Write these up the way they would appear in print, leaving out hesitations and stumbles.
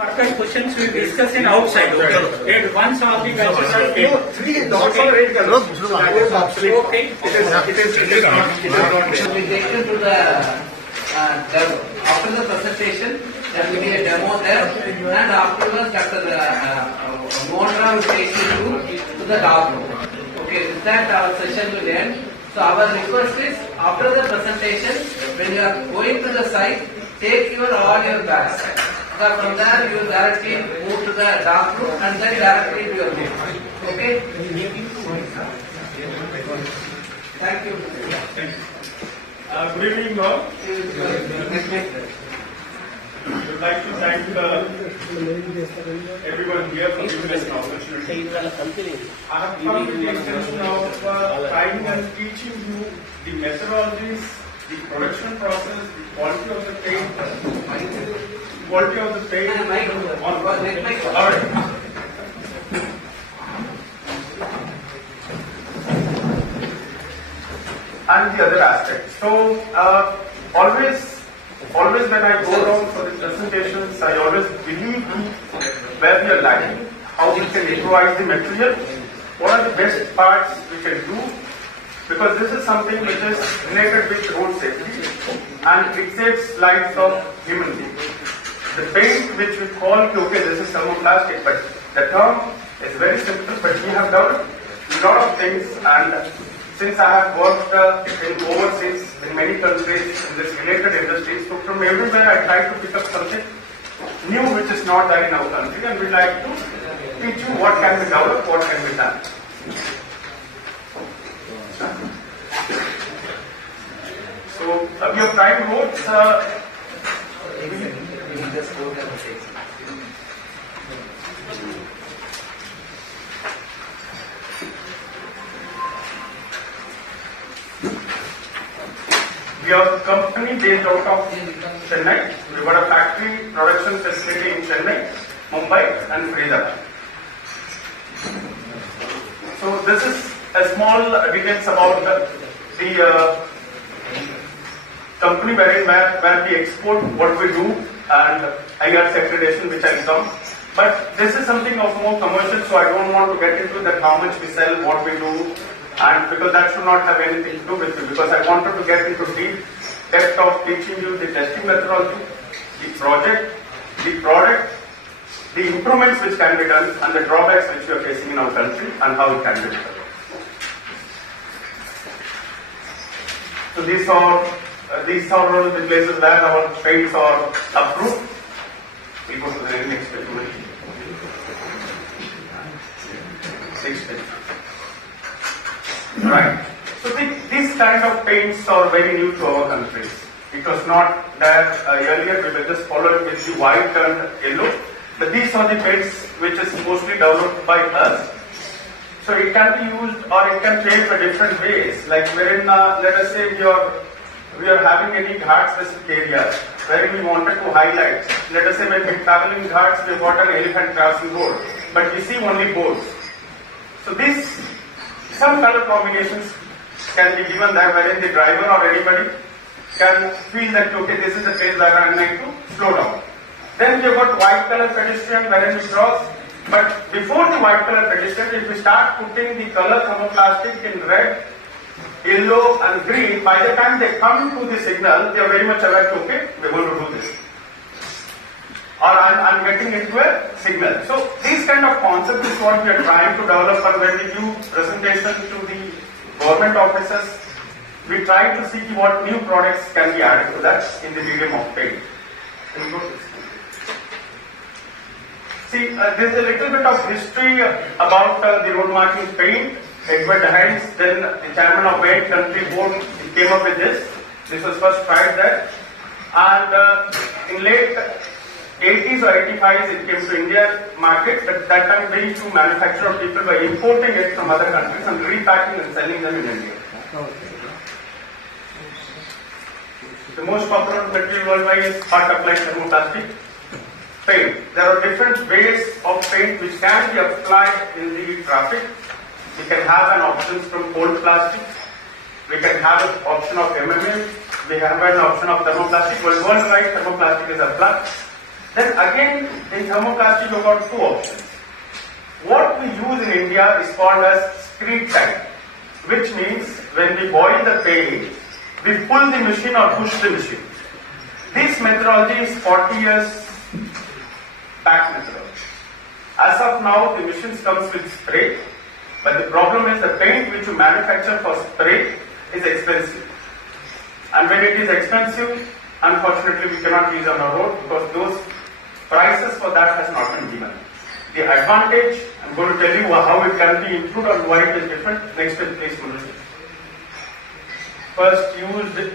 Further questions we discuss in outside. Okay. And once all the batches are paid. Three dots on red color. That is obsolete. Okay. It is not there. Presentation to the demo. After the presentation, there will be a demo there, and afterwards, Dr. Mondra will take you to the lab room. Okay, with that our session will end. So our request is, after the presentation, when you are going to the site, take all your bags. So from there, you directly move to the dark room and then directly to your room. Okay? Thank you. Good evening, all. I would like to thank everyone here for giving us an opportunity. I have come with the intention of trying and teaching you the methodologies, the production process, the quality of the paint, All right. And the other aspects. So, always when I go around for the presentations, I always believe where we are lacking, how we can improvise the material, what are the best parts we can do, because this is something which is related with road safety and it saves lives of human beings. The paint which we call, okay, this is thermoplastic, but the term is very simple, but we have done a lot of things, and since I have worked in overseas in many countries in this related industries, so from everywhere I try to pick up something new which is not there in our country, and we like to teach you what can be developed, what can be done. So we have tried roads. We are a company based out of Chennai. We got a factory production facility in Chennai, Mumbai and Faridabad. So this is a small details about the company where we export what we do and IRS accreditation which I come. But this is something of more commercial, so I don't want to get into that how much we sell, what we do, and because that should not have anything to do with you, because I wanted to get into deep depth of teaching you the testing methodology, the project, the product, the improvements which can be done, and the drawbacks which we are facing in our country and how it can be done. So these are all the places where our paints are approved. We go to the next page. Next page. Right. So these kind of paints are very new to our countries. It was not there earlier. We were just following with the white and yellow. But these are the paints which is mostly developed by us. So it can be used or it can paint for different ways. Like wherein, let us say we are having any ghat specific areas wherein we wanted to highlight. Let us say when we travel in ghats, we got an elephant crossing road, but we see only boards. So some color combinations can be given there wherein the driver or anybody can feel that okay, this is the place that I need to slow down. Then we have got white color pedestrian wherein we cross. But before the white color pedestrian, if we start putting the color thermoplastic in red, yellow and green, by the time they come to the signal, they are very much aware, okay, we are going to do this. Or I'm getting into a signal. So these kind of concepts is what we are trying to develop, and when we do presentation to the government offices, we try to see what new products can be added to that in the medium of paint. Can you go to this? See, there's a little bit of history about the road marking paint. Edward Hines, then the chairman of Paint Country Board, came up with this. This was first tried there. And in late 80s or 85s, it came to India market, but that time very few manufacturer people were importing it from other countries and repacking and selling them in India. The most popular material worldwide is hot applied thermoplastic paint. There are different ways of paint which can be applied in the traffic. We can have an option from cold plastic. We can have an option of MMA. We have an option of thermoplastic. Well, worldwide thermoplastic is applied. Then again, in thermoplastic, you've got two options. What we use in India is called as screed type, which means when we boil the paint, we pull the machine or push the machine. This methodology is 40 years back methodology. As of now, the machines comes with spray, but the problem is the paint which you manufacture for spray is expensive. And when it is expensive, unfortunately we cannot use on our road because those prices for that has not been given. The advantage, I'm going to tell you how it can be improved and why it is different. Next step, please, Manoj. First used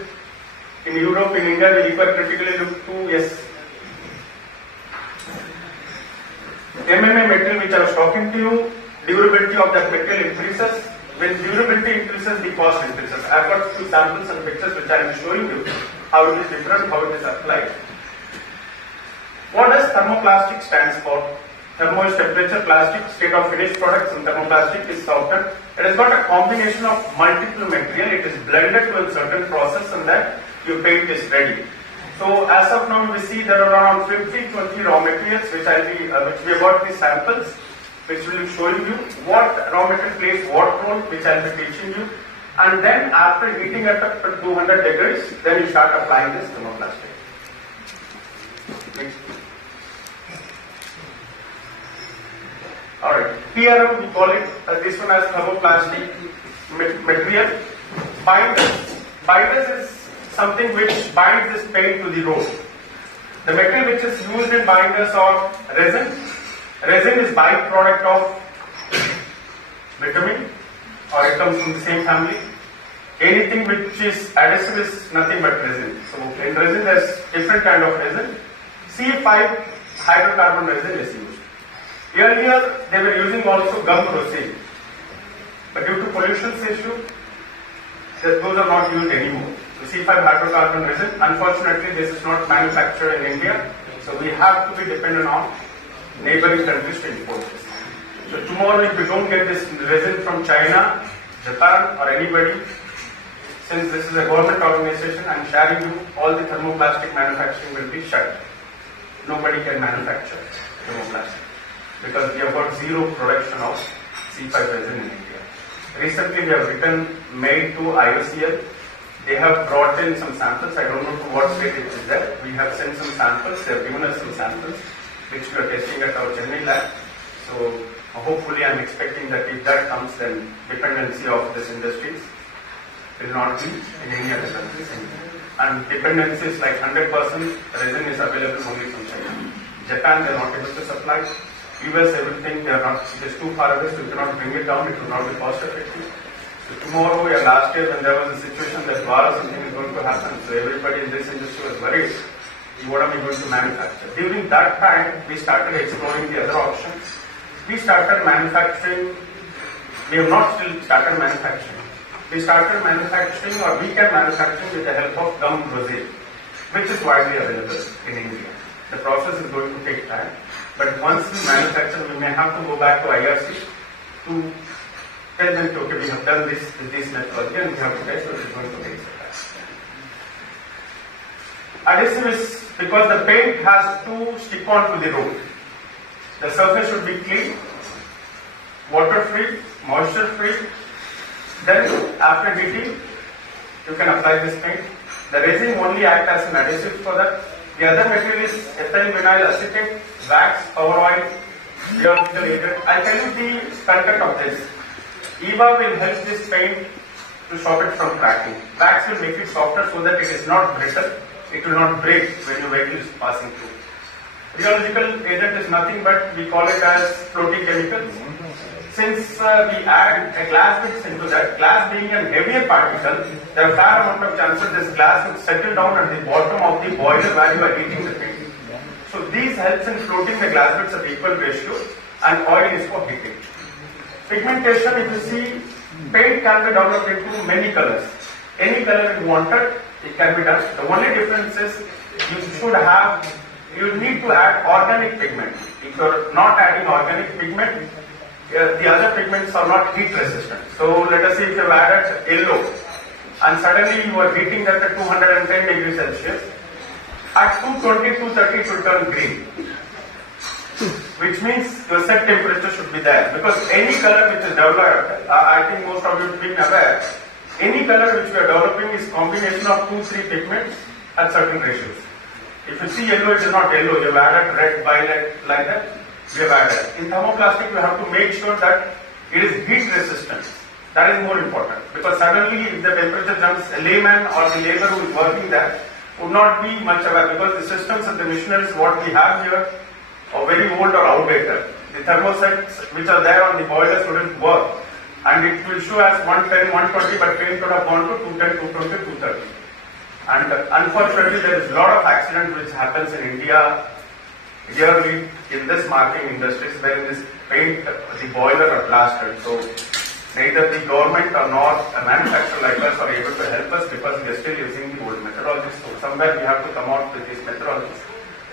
in Europe, in India, we hypercritically look to, yes. MMA material which I was talking to you, durability of that material increases. When durability increases, the cost increases. I've got two samples and pictures which I am showing you how it is different, how it is applied. What does thermoplastic stands for? Thermo is temperature, plastic, state of finished products, and thermoplastic is softer. It has got a combination of multiple material. It is blended to a certain process and then your paint is ready. So as of now, we see there are around 50-20 raw materials which we have got these samples, which will be showing you what raw material plays what role, which I will be teaching you. And then after heating it up to 200 degrees, then you start applying this thermoplastic. Next. Alright, PRM we call it, this one as thermoplastic material. Binders is something which binds this paint to the road. The material which is used in binders are resin. Resin is byproduct of bitumen, or it comes from the same family. Anything which is adhesive is nothing but resin. So in resin there's different kind of resin. C5 hydrocarbon resin is used. Earlier they were using also gum rosin, but due to pollution issue, those are not used anymore. So C5 hydrocarbon resin, unfortunately this is not manufactured in India, so we have to be dependent on neighboring countries to import this. So tomorrow if we don't get this resin from China, Japan or anybody, since this is a government organization, I am sharing you all the thermoplastic manufacturing will be shut. Nobody can manufacture thermoplastic because we have got zero production of C5 resin in India. Recently we have written mail to IOCL. They have brought in some samples. I don't know to what state it is there. We have sent some samples. They have given us some samples which we are testing at our Chennai lab. So hopefully I am expecting that if that comes, then dependency of this industries will not be in any other countries. And dependency is like 100% resin is available only from China. Japan they are not able to supply. US everything they are not, it is too far away, so you cannot bring it down, it will not be cost effective. So tomorrow or last year when there was a situation that war or something is going to happen, so everybody in this industry was worried, what am I going to manufacture? During that time, we started exploring the other options. We started manufacturing, we have not still started manufacturing. We started manufacturing or we can manufacturing with the help of gum rosin, which is widely available in India. The process is going to take time, but once we manufacture, we may have to go back to IRC to tell them, okay, we have done this with this methodology and we have to test what is going to take some time. Adhesive is because the paint has to stick on to the road. The surface should be clean, water-free, moisture-free. Then after heating, you can apply this paint. The resin only acts as an adhesive for that. The other material is ethyl vinyl acetate, wax, power oil, geological agent. I'll tell you the content of this. EVA will help this paint to stop it from cracking. Wax will make it softer so that it is not brittle. It will not break when your vehicle is passing through. Rheological agent is nothing but we call it as floating chemicals. Since we add a glass bits into that, glass being a heavier particle, there are a fair amount of chances this glass will settle down at the bottom of the boiler where you are heating the paint. So these helps in floating the glass bits at equal ratio, and oil is for heating. Pigmentation, if you see, paint can be developed into many colors. Any color you wanted, it can be done. The only difference is you need to add organic pigment. If you are not adding organic pigment, the other pigments are not heat resistant. So let us say if you have added yellow and suddenly you are heating that at 210 degrees Celsius, At 220, 230 it will turn green, which means your set temperature should be there. Because any color which is developed, I think most of you have been aware, any color which we are developing is combination of 2-3 pigments at certain ratios. If you see yellow, it is not yellow. You have added red, violet, like that. We have added. In thermoplastic, you have to make sure that it is heat resistant. That is more important. Because suddenly, if the temperature jumps, a layman or the labor who is working there would not be much aware, because the systems and the machineries what we have here are very old or outdated. The thermosets which are there on the boilers wouldn't work. And it will show as 110, 120, but paint could have gone to 210, 220, 230. And unfortunately, there is a lot of accident which happens in India yearly in this marking industries where this paint, the boiler are blasted. So neither the government or nor a manufacturer like us are able to help us, because we are still using the old methodologies. So somewhere we have to come out with these methodologies,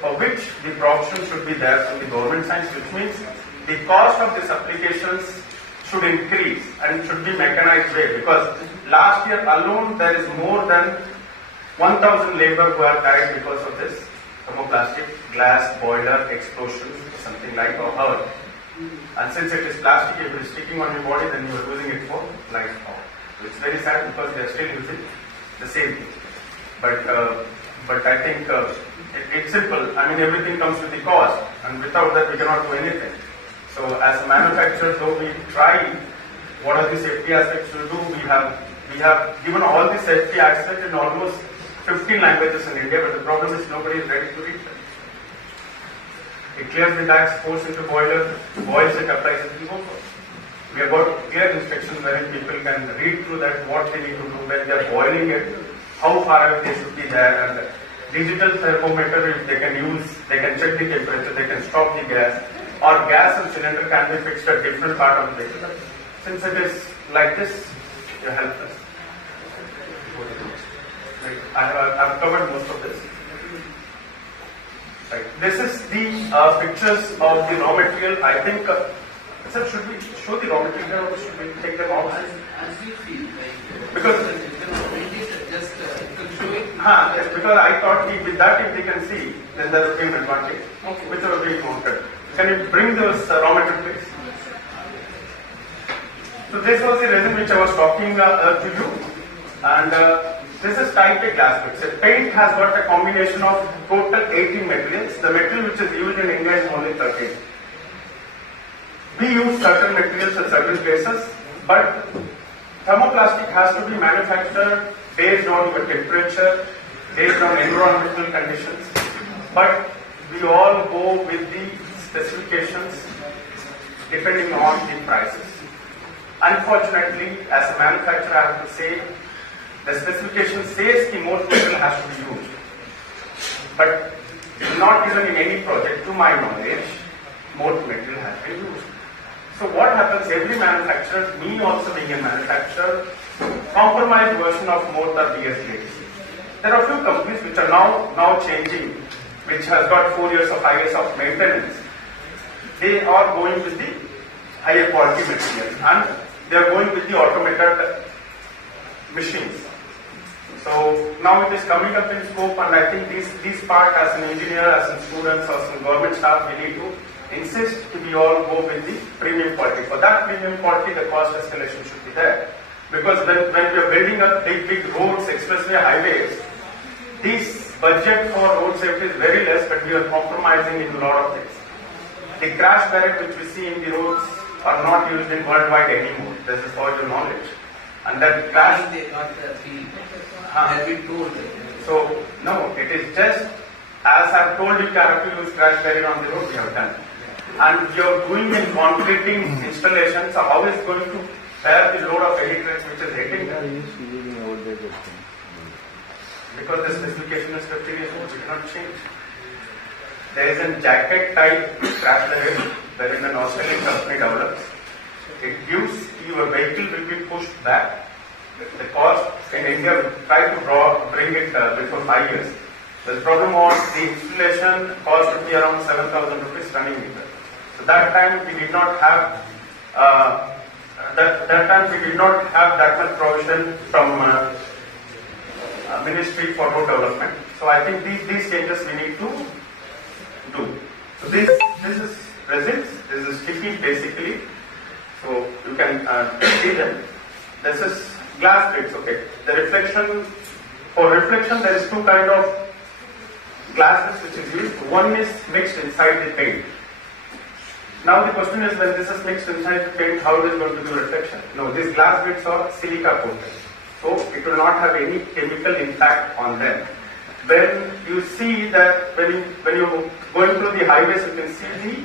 for which the provision should be there from the government side, which means the cost of these applications should increase and should be mechanized way, because last year alone there is more than 1,000 labor who have died because of this thermoplastic glass boiler explosion, something like, or hurt. And since it is plastic, if it is sticking on your body, then you are losing it for life. So it's very sad, because they are still using the same thing. But I think it's simple. I mean, everything comes with the cost, and without that we cannot do anything. So as a manufacturer, though we try what are the safety aspects to do, we have given all the safety aspects in almost 15 languages in India, but the problem is nobody is ready to read them. It clears the wax, pours into boiler, boils it, applies it, and so forth. We have got clear instructions wherein people can read through that, what they need to do when they are boiling it, how far away they should be there, and digital thermometer if they can use, they can check the temperature, they can stop the gas, or gas and cylinder can be fixed at different part of the vehicle. Since it is like this, you are helpless. Right. I've covered most of this. Right. This is the pictures of the raw material. I think, sir, should we show the raw material or should we take them out? As you feel, Because just show it. yes, because I thought with that if they can see, then there will be an advantage. Okay. Which are being mounted. Can you bring those raw material, please? So this was the resin which I was talking to you, and this is type A glass mix. The paint has got a combination of total 18 materials. The material which is used in India is only 13. We use certain materials at certain places, but thermoplastic has to be manufactured based on your temperature, based on environmental conditions. But we all go with the specifications depending on the prices. Unfortunately, as a manufacturer, I have to say, the specification says the most material has to be used. But not even in any project, to my knowledge, more material has been used. So what happens, every manufacturer, me also being a manufacturer, compromised version of more than BS-based. There are few companies which are now changing, which has got 4 years or 5 years of maintenance. They are going with the higher quality material, and they are going with the automated machines. So now it is coming up in scope, and I think this part, as an engineer, as a student, or some government staff, we need to insist to be all go with the premium quality. For that premium quality, the cost escalation should be there. Because when we are building up big roads, expressway, highways, this budget for road safety is very less, but we are compromising in a lot of things. The crash barrier which we see in the roads are not used in worldwide anymore. This is for your knowledge. And that crash, They got the feel. They have been told. so no, it is just as I've told you, you have to use crash barrier on the road, we have done. And you're doing in concreting installation, so how is going to bear the load of any trucks which is hitting them? Because the specification is 15 years old, we cannot change. There is a jacket type crash barrier wherein an Australian company develops. It gives your vehicle will be pushed back. The cost in India, we try to bring it before 5 years. The problem was the installation cost would be around 7,000 rupees running meter. So that time we did not have that much provision from Ministry for Road Development. So So I think these changes we need to do. So this is resins, this is sticky basically. So you can see them. This is glass bits, okay. The reflection, for reflection there is two kind of glass bits which is used. One is mixed inside the paint. Now the question is, when this is mixed inside the paint, how it is going to do reflection? No, these glass bits are silica coated. So it will not have any chemical impact on them. When you see that, when you going through the highways, you can see the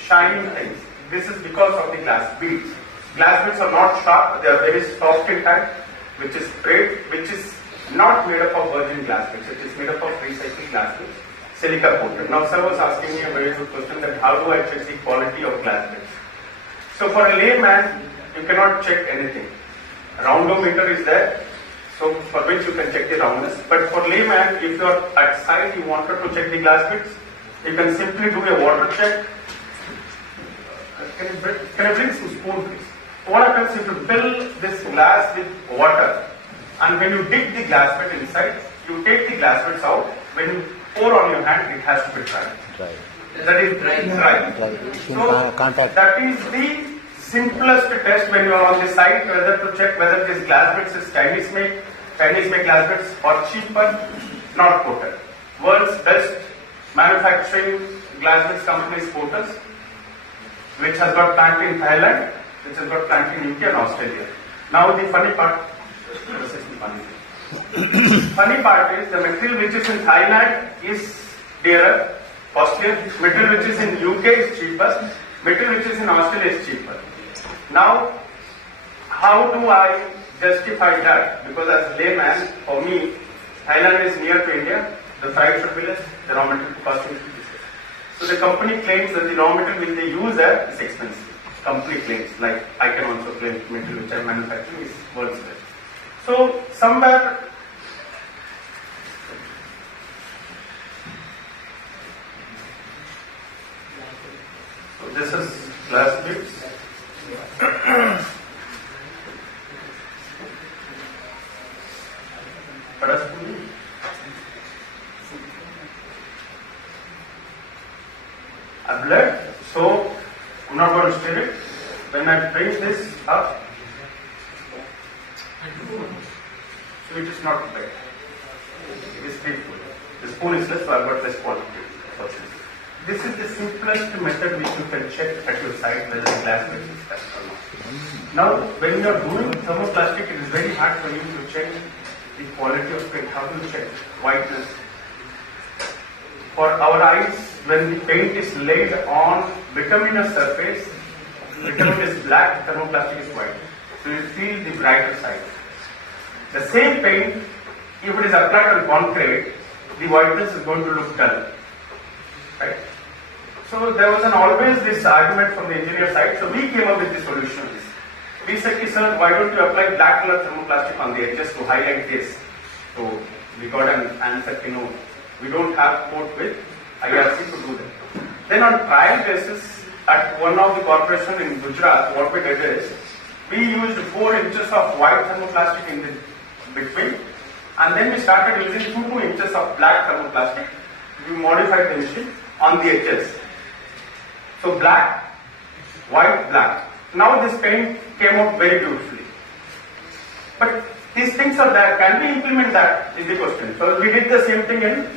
shining things. This is because of the glass beads. Glass beads are not sharp, they are very soft in type, which is great, which is not made up of virgin glass beads, it is made up of recycled glass beads, silica coated. Now sir was asking me a very good question, that how do I check the quality of glass beads? So for a layman, you cannot check anything. Roundometer is there, so for which you can check the roundness. But for layman, if you are at site, you wanted to check the glass bits, you can simply do a water check. Can I bring some spoon, please? What happens if you fill this glass with water, and when you dig the glass bit inside, you take the glass bits out. When you pour on your hand, it has to be dry. That is dry. So that is the simplest test when you are on the site, whether to check whether this glass bits is Chinese made glass bits or cheaper, not coated. World's best manufacturing glass bits company is Coatus, which has got plant in Thailand, which has got plant in UK and Australia. Now the funny part, funny part is the material which is in Thailand is dearer, costlier. Material which is in UK is cheaper. Material which is in Australia is cheaper. Now, how do I justify that? Because as layman, for me, Thailand is near to India. The price should be less. The raw material cost is less. So the company claims that the raw material which they use there is expensive. Company claims, like I can also claim material which I manufacture is world's best. So somewhere this is glass bits. A blood, so I'm not going to stir it. When I bring this up, so it is not bad. It is painful. The spoon is less, so I've got less quality. This is the simplest method which you can check at your site whether the glass bit is best or not. Now, when you are doing thermoplastic, it is very hard for you to check the quality of paint. How do you check whiteness? For our eyes, when the paint is laid on bituminous surface, bitumen is black, thermoplastic is white. So you feel the brighter side. The same paint, if it is applied on concrete, the whiteness is going to look dull. Right? So there was always this argument from the engineer side, so we came up with the solution. We said, sir, why don't you apply black color thermoplastic on the edges to highlight this? So we got an answer, we don't have coat with IRC to do that. Then on trial basis, at one of the corporation in Gujarat, what we did is, we used 4 inches of white thermoplastic in the between, and then we started using 2 inches of black thermoplastic. We modified the machine on the edges. So black, white, black. Now this paint came out very beautifully. But these things are there. Can we implement that is the question. So we did the same thing in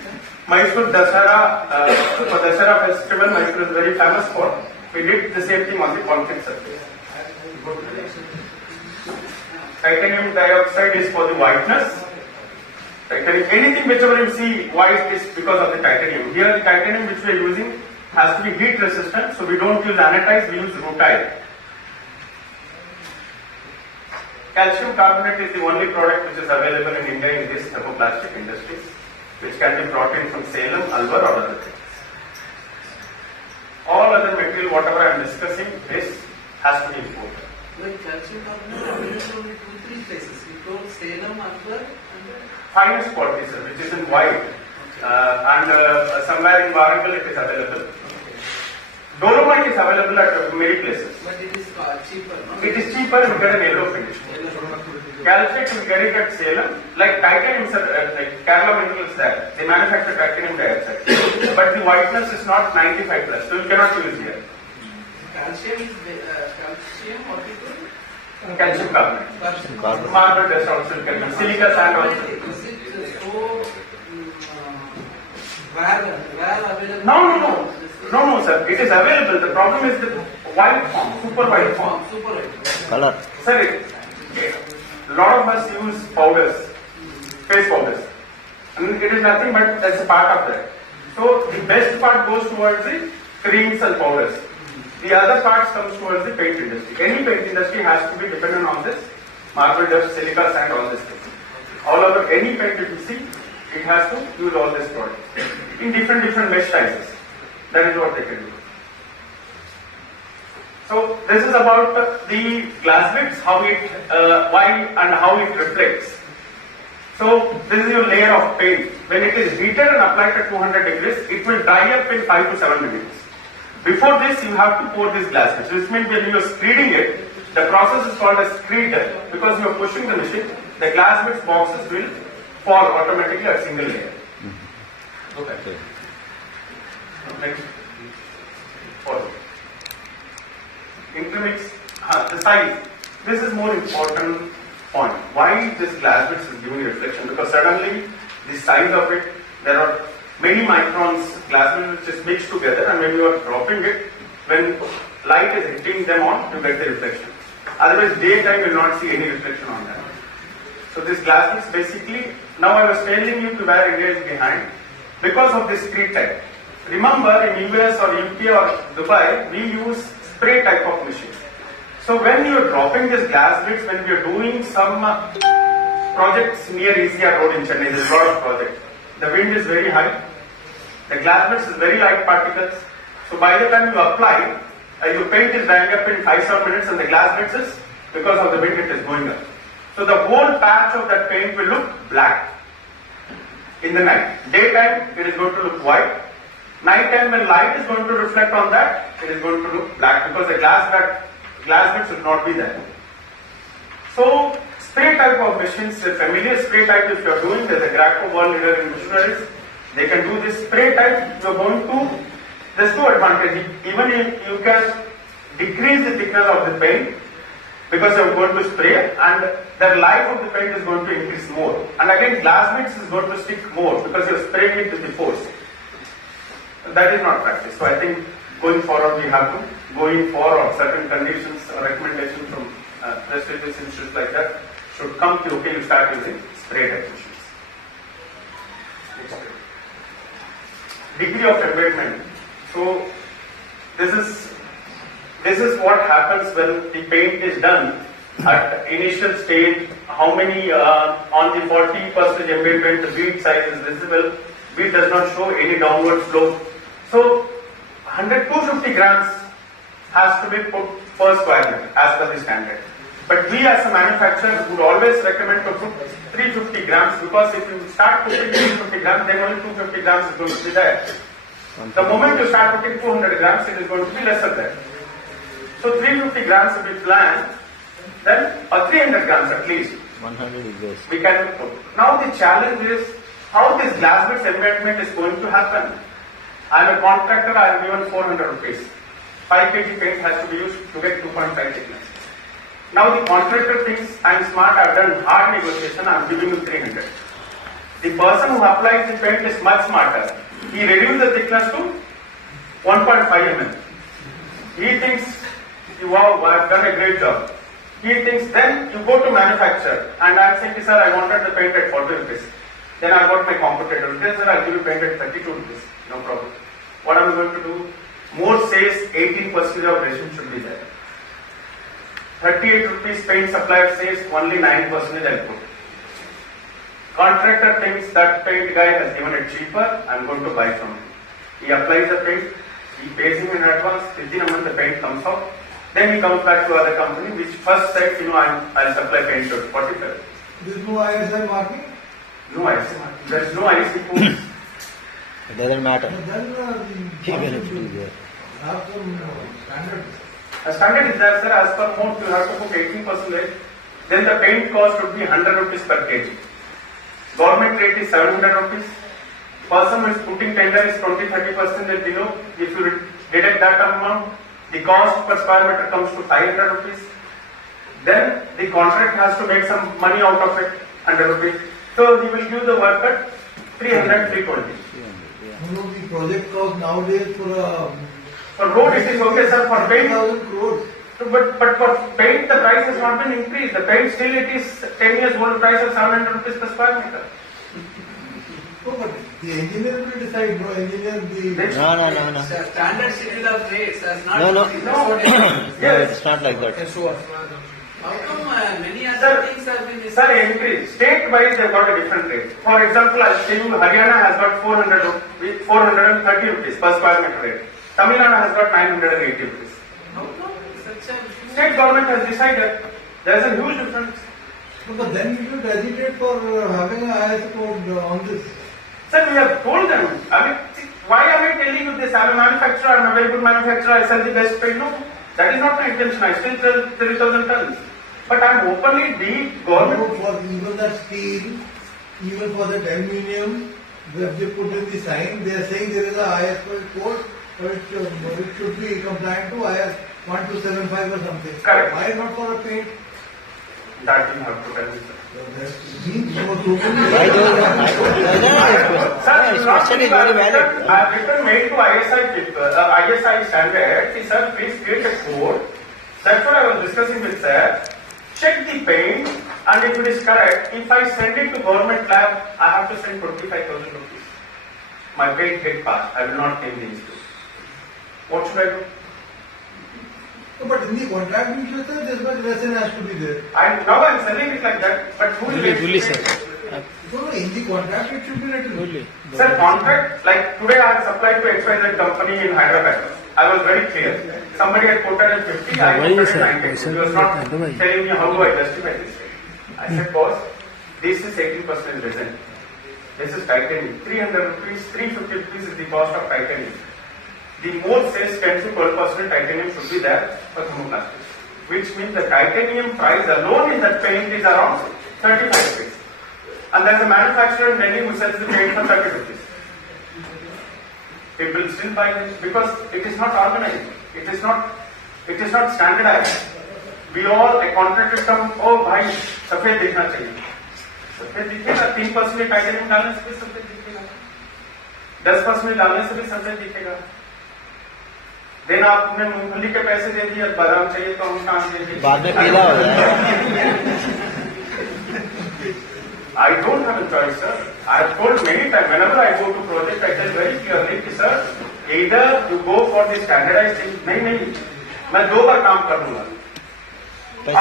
Mysore Dasara. For Dasara festival, Mysore is very famous for. We did the same thing on the concrete surface. Titanium dioxide is for the whiteness. Anything whichever you see white is because of the titanium. Here the titanium which we are using has to be heat resistant, so we don't use anodized, we use rutile. Calcium carbonate is the only product which is available in India in this thermoplastic industries, which can be brought in from Salem, Alwar or other things. All other material, whatever I am discussing, this has to be imported. Like calcium carbonate is only 2-3 places. You told Salem, Alwar, finest quality, sir, which is in white, and somewhere in Warangal it is available. Dolomite is is available at many places. But it is cheaper, no? It is cheaper if you get an yellow finish. Calcite you get it at Salem. Like titanium, like Kerala Mineral is there. They manufacture titanium dioxide. But the whiteness is not 95 plus, so you cannot use here. Calcium is calcium what you do? Calcium carbonate. Calcium. Marble dust also you can use. Silica sand also. Is it so rare available? No, sir. It is available. The problem is the white form, super white form. Super right. Color. Sir, a lot of us use powders, face powders. And it is nothing but as a part of that. So the best part goes towards the creams and powders. The other part comes towards the paint industry. Any paint industry has to be dependent on this marble dust, silica sand, all this thing. All over any paint you see, it has to use all these products in different mesh sizes. That is what they can do. So this is about the glass bits, how it, why and how it reflects. So this is your layer of paint. When it is heated and applied at 200 degrees, it will dry up in 5 to 7 minutes. Before this, you have to pour this glass bits. Which means when you are screeding it, the process is called a screeder. Because you are pushing the machine, the glass bits boxes will fall automatically at single layer. Okay. Next. Follow. Intermix, the size. This is more important point. Why this glass bits is giving reflection? Because suddenly the size of it, there are many microns glass bits which is mixed together, and when you are dropping it, when light is hitting them on, you get the reflection. Otherwise, daytime you will not see any reflection on that. So this glass bits basically, now I was telling you to where India is behind because of this screed type. Remember in US or UK or Dubai, we use spray type of machine. So when you are dropping this glass bits, when we are doing some projects near ECR road in Chennai, there is a lot of projects. The wind is very high. The glass bits is very light particles. So by the time you apply, your paint is drying up in 5-7 minutes, and the glass bits is, because of the wind, it is going up. So the whole patch of that paint will look black in the night. Daytime, it is going to look white. Night time, when light is going to reflect on that, it is going to look black because the glass bits will not be there. So spray type of machines, a familiar spray type if you are doing, there's a Graco world leader in machineries, they can do this spray type. You are going to, there's two advantages. Even if you can decrease the thickness of the paint because you are going to spray, and the life of the paint is going to increase more. And again, glass bits is going to stick more because you are spraying it with the force. That is not practice. So I think going forward we have to go in for certain conditions or recommendations from prestigious institutes like that should come to okay, you start using spray type machines. Degree of embedment. So this is what happens when the paint is done at initial stage. How many on the 40% embedment, the bead size is visible. Bead does not show any downward slope. So 250 grams has to be put per square meter as per the standard. But we as a manufacturer would always recommend to put 350 grams because if you start putting 350 grams, then only 250 grams is going to be there. The moment you start putting 200 grams, it is going to be lesser there. So 350 grams will be planned, then 300 grams at least. 100 is this. We can put. Now the challenge is how this glass bits embedment is going to happen. I am a contractor, I am given 400 rupees. 5 kg paint has to be used to get 2.5 thickness. Now the contractor thinks I am smart, I have done hard negotiation, I am giving you 300. The person who applies the paint is much smarter. He reduces the thickness to 1.5 mm. He thinks, wow, I have done a great job. He thinks, then you go to manufacturer and I am saying, sir, I wanted the paint at 40 rupees. Then I got my competitor. Then sir, I will give you paint at 32 rupees. No problem. What am I going to do? More says 18% of resin should be there. 38 rupees paint supplier says only 9% I'll put. Contractor thinks that paint guy has given it cheaper, I'm going to buy from him. He applies the paint, he pays him in advance, within a month the paint comes out. Then he comes back to other company which first says, I'll supply paint to 47. There is no ISI marking? No IC. There is no IC codes. It doesn't matter. Then Even if it is there. have some standards. A standard is there, sir, as per mode you have to put 18%. Then the paint cost would be 100 rupees per kg. Government rate is 700 rupees. Person who is putting tender is 20-30% below. If you deduct that amount, the cost per square meter comes to 500 rupees. Then the contract has to make some money out of it, 100 rupees. So he will give the worker 300, 320. You know, the project cost nowadays For road it is okay, sir. For paint, 1,000 crores. but for paint the price has not been increased. The paint still it is 10 years old price of 700 rupees per square meter. No, but the engineer will decide, no engineer, the... No. Standard schedule of rates has not. No. No, No, it's not like that. How come many Sir, other things have been? Sir, increase. State-wise, they've got a different rate. For example, I'll tell you, Haryana has got 430 rupees per square meter rate. Tamil Nadu has got 980 rupees. How come such a? State government has decided there's a huge difference. No, but then you should agitate for having a IS code on this. Sir, we have told them. I mean, see, why am I telling you this? I'm a manufacturer, I'm a very good manufacturer, I sell the best paint. No, that is not my intention. I still sell 30,000 tons. But I'm openly the government. For even that steel, even for that aluminium, if they put in the sign, they are saying there is a IS code, but it should be compliant to IS 1275 or something. Correct. Why not for a paint? That you have to tell me, sir. That means so openly. Why don't Sir, his you not question is think very valid. I have written mail to ISI people, ISI standard. See, sir, please create a code. That's what I was discussing with sir. Check the paint, and if it is correct, if I send it to government lab, I have to send 25,000 rupees. My paint get passed. I will not change the institute. What should I do? No, but in the contract, you should say this much resin has to be there. Now I'm selling it like that, but who will Bully, explain? So in the contract, it should be written. Sir, contract, like today I have supplied to XYZ company in Hyderabad. I was very clear. Somebody had quoted at 50, I quoted at 90. He was not telling me how do I justify this. I said, boss, this is 18% resin. This is titanium. 300 rupees, 350 rupees is the cost of titanium. The mode says 10 to 12% titanium should be there for thermoplastics. Which means the titanium price alone in that paint is around 35 rupees. And there's a manufacturer in Delhi who sells the paint for 30 rupees. People still buy it because it is not organized. It is not standardized. We all, a contractor come, oh भाई सफेद दिखना चाहिए. सफेद दिखेगा 3% titanium डालने से भी सफेद दिखेगा. 10% डालने से भी सफेद दिखेगा. देन आपने मूंगफली के पैसे दे दिए, बादाम चाहिए तो हम कहाँ से देंगे? बाद में पीला हो जाएगा. I don't have a choice, sir. I have told many times, whenever I go to project, I tell very clearly, sir, either you go for the standardized thing, नहीं, मैं 2 बार काम कर लूंगा.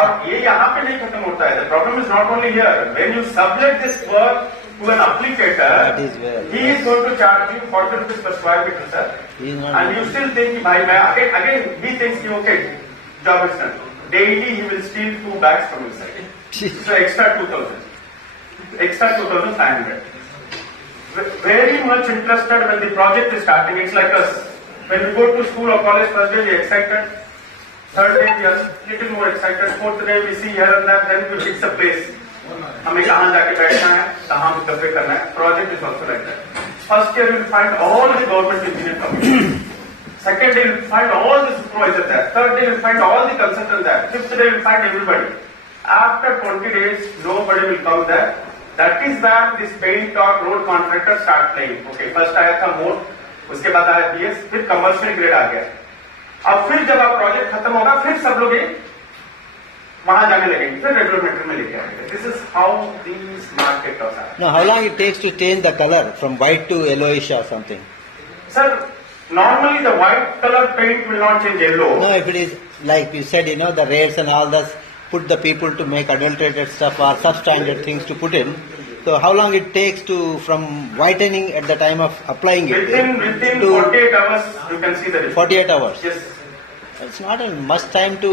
और ये यहाँ पे नहीं खत्म होता है. The problem is not only here. When you sublet this work to an applicator, he is going to charge you 40 rupees per square meter, sir. And you still think, भाई मैं again he thinks, okay, job is done. Daily he will steal 2 bags from his side. So extra 2,000. Extra 2,500. Very much interested when the project is starting. It's like us. When we go to school or college, first day we are excited. Third day we are little more excited. Fourth day we see here and there. Then we fix a place. हमें कहाँ जाके बैठना है, कहाँ कब्जे करना है. Project is also like that. First year you will find all the government engineer coming. Second day you will find all the supervisors there. Third day you will find all the consultants there. Fifth day you will find everybody. After 20 days, nobody will come there. That is where this paint or road contractor start playing. Okay, first आया था mode, उसके बाद आया BS, फिर commercial grade आ गया. अब फिर जब आप प्रोजेक्ट खत्म होगा, फिर सब लोग वहां जाने लगेंगे, फिर रेगुलर मेटेरियल में लेके आएंगे. This is how these marketers are. Now, how long it takes to change the color from white to yellowish or something? Sir, normally the white color paint will not change yellow. No, if it is like you said, the rates and all this, put the people to make adulterated stuff or substandard things to put in. So how long it takes to from whitening at the time of applying it? Within to 48 hours, you can see the difference. 48 hours. Yes. It's not a much time to.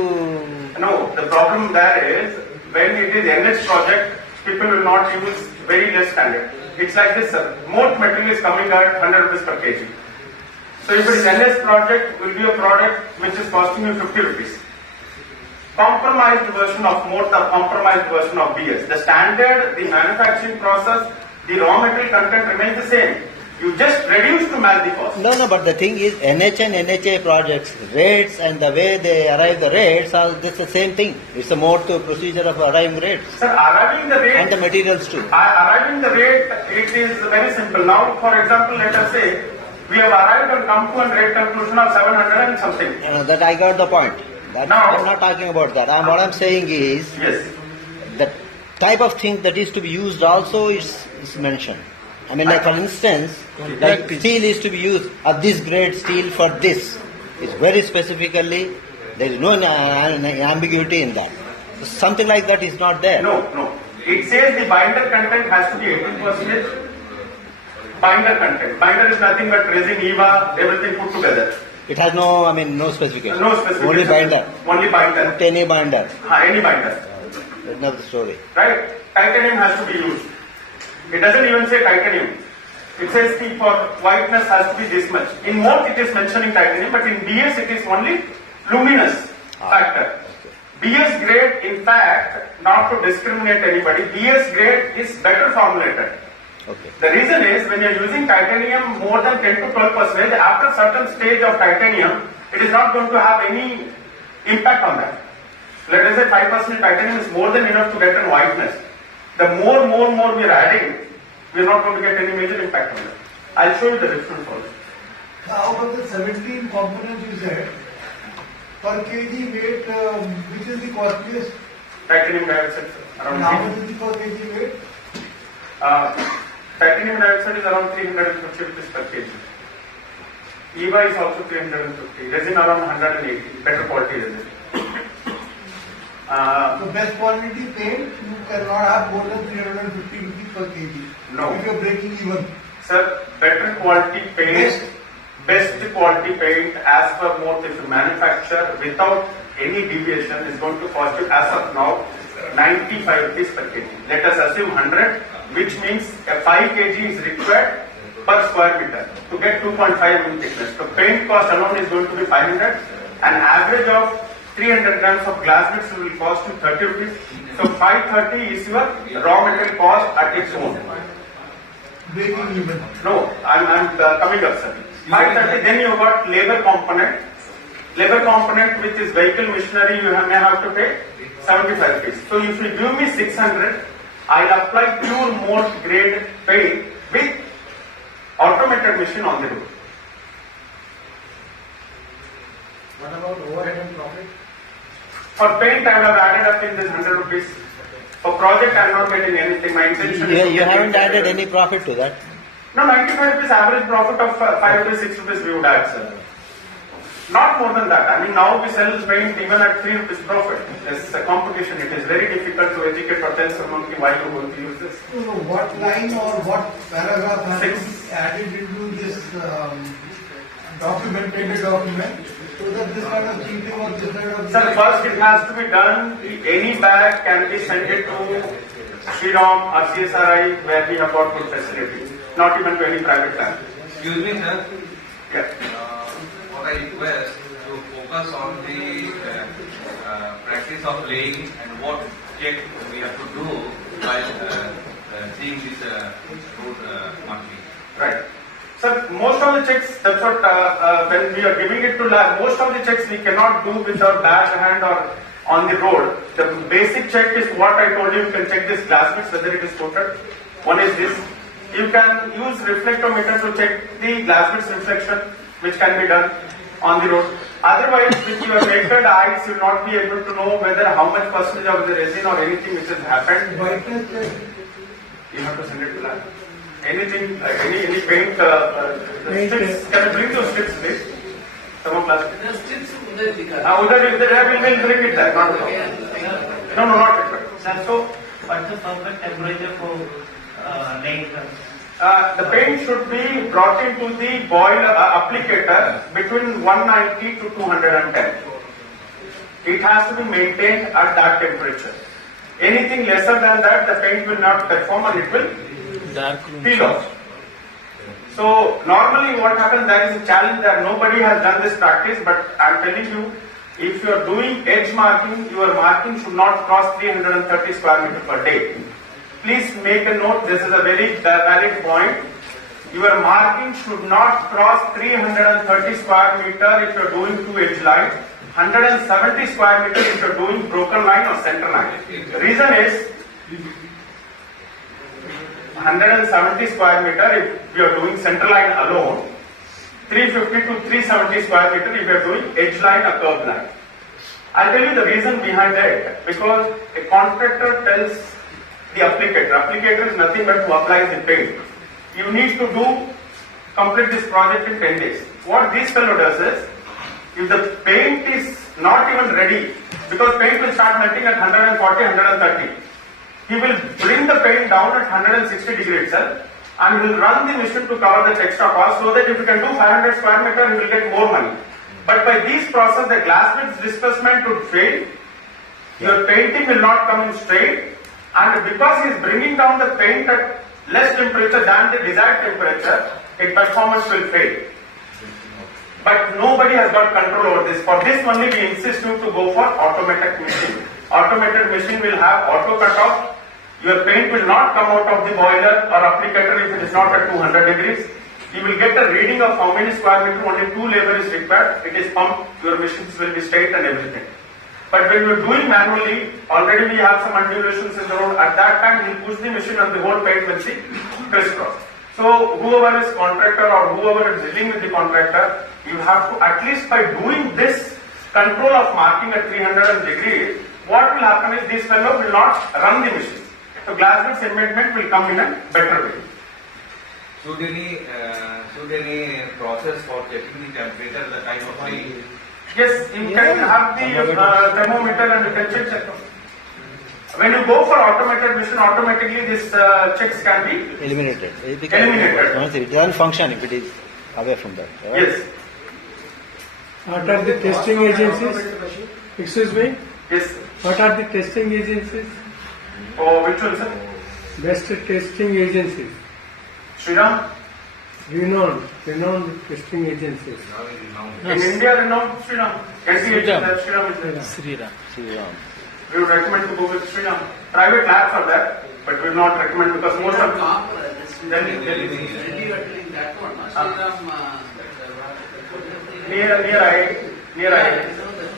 No, the problem there is when it is NH project, people will not use very less standard. It's like this, sir. Most material is coming at 100 rupees per kg. So if it is NS project, will be a product which is costing you 50 rupees. Compromised version of MOTA, compromised version of BS. The standard, the manufacturing process, the raw material content remains the same. You just reduce to match the cost. No, but the thing is, NH and NHA projects, rates and the way they arrive the rates are just the same thing. It's a mode to procedure of arriving rates. Sir, arriving the rate. And the materials too. Arriving the rate, it is very simple. Now, for example, let us say, we have arrived and come to a rate conclusion of 700 and something. That I got the point. Now- I'm not talking about that. What I'm saying is, Yes. the type of thing that is to be used also is mentioned. I mean, like for instance, like steel is to be used of this grade steel for this. It's very specifically, there is no ambiguity in that. Something like that is not there. No. It says the binder content has to be 18%. Binder content. Binder is nothing but resin, EVA, everything put together. It has no specification. No specification. Only binder. Only binder. Any binder. Any binder. That's not the story. Right? Titanium has to be used. It doesn't even say titanium. It says the for whiteness has to be this much. In MOT it is mentioning titanium, but in BS it is only luminous factor. BS grade, in fact, not to discriminate anybody, BS grade is better formulated. Okay. The reason is when you are using titanium more than 10 to 12%, after certain stage of titanium, it is not going to have any impact on that. Let us say 5% titanium is more than enough to get a whiteness. The more we are adding, we are not going to get any major impact on that. I'll show you the difference also. Out of the 17 components you said, per kg weight, which is the costliest? Titanium dioxide And around how much is the per kg weight? titanium dioxide is around 350 rupees per kg. EVA is also 350. Resin around 180. Better quality resin. So best quality paint, you cannot have more than 350 rupees per kg. No. If you are breaking even. Sir, better quality paint, best quality paint as per MOT if you manufacture without any deviation is going to cost you as of now 95 rupees per kg. Let us assume 100, which means a 5 kg is required per square meter to get 2.5 mm thickness. So paint cost alone is going to be 500. An average of 300 grams of glass bits will cost you 30 rupees. So 530 is your raw material cost at its own. Breaking even. No, I'm coming up, sir. 530, then you got labor component. Labor component, which is vehicle machinery, you may have to pay 75 rupees. So if you give me 600, I'll apply pure mold grade paint with automated machine on the road. What about overhead and profit? For paint, I would have added up in this 100 rupees. For project, I'm not getting anything. My intention is to You get haven't it. added any profit to that. No, 95 rupees average profit of 5 rupees, 6 rupees we would add, sir. Not more than that. I mean, now we sell paint even at 3 rupees profit. It's a competition. It is very difficult to educate or tell someone why you are going to use this. So what line or what paragraph has to Six. be added into this documented document so that this kind of cheating or this kind of... Sir, first it has to be done. Any bag can be sent it to Shriram or CSRI where we have got good facility. Not even to any private land. Excuse me, sir. Yeah. What I request to focus on the practice of laying and what check we have to do while seeing this road monthly. Right. Sir, most of the checks, that's what, when we are giving it to lab, most of the checks we cannot do with our dash hand or on the road. The basic check is what I told you can check this glass bits, whether it is coated. One is this. You can use reflectometer to check the glass bits reflection, which can be done on the road. Otherwise, with your naked eyes, you will not be able to know whether how much percentage of the resin or anything which has happened. Whiteness check. You have to send it to lab. Anything, any paint, strips, can you bring those strips, please? Thermoplastic. The strips udhar dikha. We will bring it there, not a problem. No, not required. Sir, so what's the perfect temperature for laying? The paint should be brought into the boil applicator between 190 to 210. It has to be maintained at that temperature. Anything lesser than that, the paint will not perform and it will peel off. So normally what happens, there is a challenge that nobody has done this practice, but I am telling you, if you are doing edge marking, your marking should not cross 330 square meter per day. Please make a note, this is a very valid point. Your marking should not cross 330 square meter if you are doing two edge lines, 170 square meter if you are doing broken line or center line. The reason is 170 square meter if you are doing center line alone, 350 to 370 square meter if you are doing edge line or curved line. I'll tell you the reason behind that, because a contractor tells the applicator is nothing but to apply the paint. You need to complete this project in 10 days. What this fellow does is, if the paint is not even ready, because paint will start melting at 140, 130, he will bring the paint down at 160 degrees itself, and he will run the machine to cover the extra cost, so that if you can do 500 square meter, he will get more money. But by this process, the glass bits displacement would fail, your painting will not come in straight, and because he is bringing down the paint at less temperature than the desired temperature, its performance will fail. But nobody has got control over this. For this only we insist you to go for automatic machine. Automated machine will have auto cutoff. Your paint will not come out of the boiler or applicator if it is not at 200 degrees. You will get a reading of how many square meter, only 2 labor is required. It is pumped, your machines will be straight and everything. But when you are doing manually, already we have some undulations in the road. At that time, you push the machine and the whole paint will see crisscross. So whoever is contractor or whoever is dealing with the contractor, you have to, at least by doing this control of marking at 300 degrees, what will happen is this fellow will not run the machine. So glass bits amendment will come in a better way. Should any process for checking the temperature at the time of laying? Yes, you can have the thermometer and you can check. When you go for automated machine, automatically this checks can be Eliminated. eliminated. Once it doesn't function if it is away from that. Right? Yes, What are the testing agencies? Excuse me? yes. What are the testing agencies? Oh, which one, sir? Best testing agencies. Shriram? Renowned testing agencies. In India, renowned Shriram. Shriram is there. Sriram. We would recommend to go with Shriram. Private labs are there, but we will not recommend because most of that one, Shriram, near I.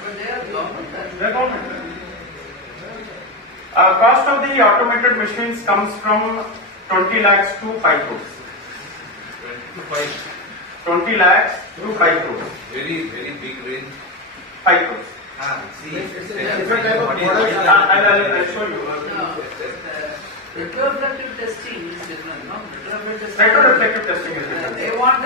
but they are government. The government. Cost of the automated machines comes from 20 lakhs to 5 crores. 20 lakhs to 5 crores. Very, very big range. 5 crores. See, It's a different type of what is- product. I'll show you. Retroreflective testing is different, no? Retroreflective testing. Retroreflective testing is different. They want